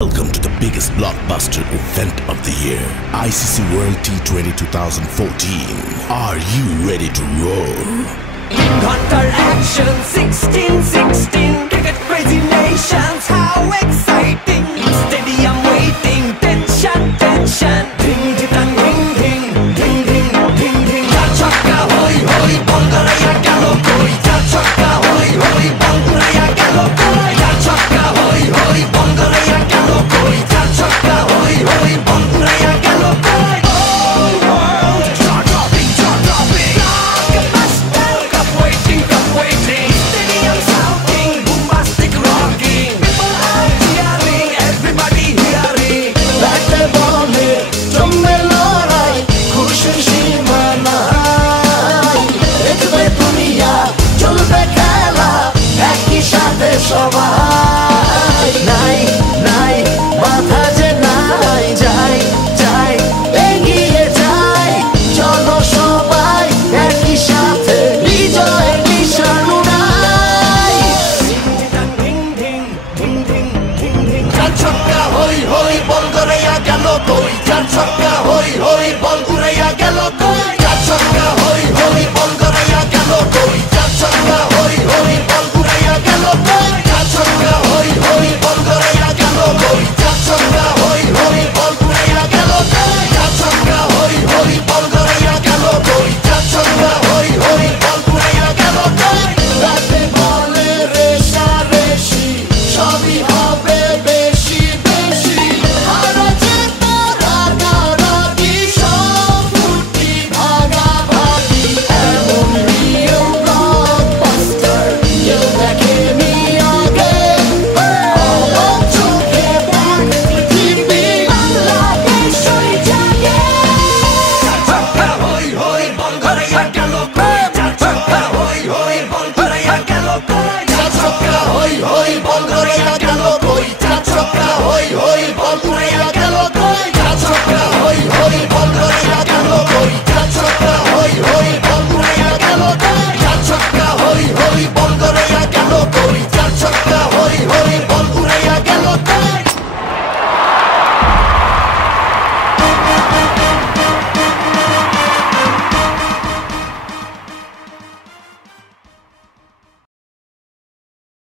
Welcome to the biggest blockbuster event of the year, ICC World T20 2014. Are you ready to roll? Hunter action 16-16, cricket crazy nations, how exciting! Stadium waiting, tension, tension. Ding ding ding ding ding ding ding ding. Char chakka hoi hoi, ball garaya gelo koi. Char chakka hoi hoi, ball garaya gelo koi. Char chakka hoi hoi, ball garaya gelo koi. Char chakka hoi hoi, ball garaya gelo koi. Whole world jaw dropping, jaw dropping. Blockbuster, cup waiting, cup waiting. Stadium shouting, bombastic rocking. People are cheering, everybody hearing. ব্যাটে বলে জমবে লড়াই, খুশির সীমা নাই। দেখবে দুনিয়া, চলবে খেলা, একই সাথে সবাই। নাই নাই মাথা যে নাই, যাই যাই এগিয়ে যাই। চলো সবাই একই সাথে, বিজয় নিশান উড়াই। Ding ding ding ding ding ding. চার ছক্কা হই হই, বল গড়াইয়া গেল কই। চার ছক্কা হই হই, বল উড়াইয়া গেল কই। চার ছক্কা হই হই, বল গড়াইয়া গেল কই। চার ছক্কা হই হই, বল উড়াইয়া গেল কই। চার ছক্কা হই হই, বল গড়াইয়া গেল কই। চার ছক্কা হই হই, বল উড়াইয়া গেল কই। চার ছক্কা হই হই, বল গড়াইয়া গেল কই। চার ছক্কা হই হই, বল উড়াইয়া গেল কই। ব্যাটে বলে রেষারেষি, সবই হবে বেশি বেশি। হারা জেতা রাগারাগি, সব ফুটি ভাগাভাগি। এমন রিয়েল ব্লকবাস্টার কেউ দেখেনি আগে। অবাক চোখে দেখ পৃথিবী, বাংলাদেশ ওই জাগে। চার ছক্কা হই হই, বল গড়াইয়া গেল কই। চার ছক্কা হই হই, বল গড়াইয়া গেল কই।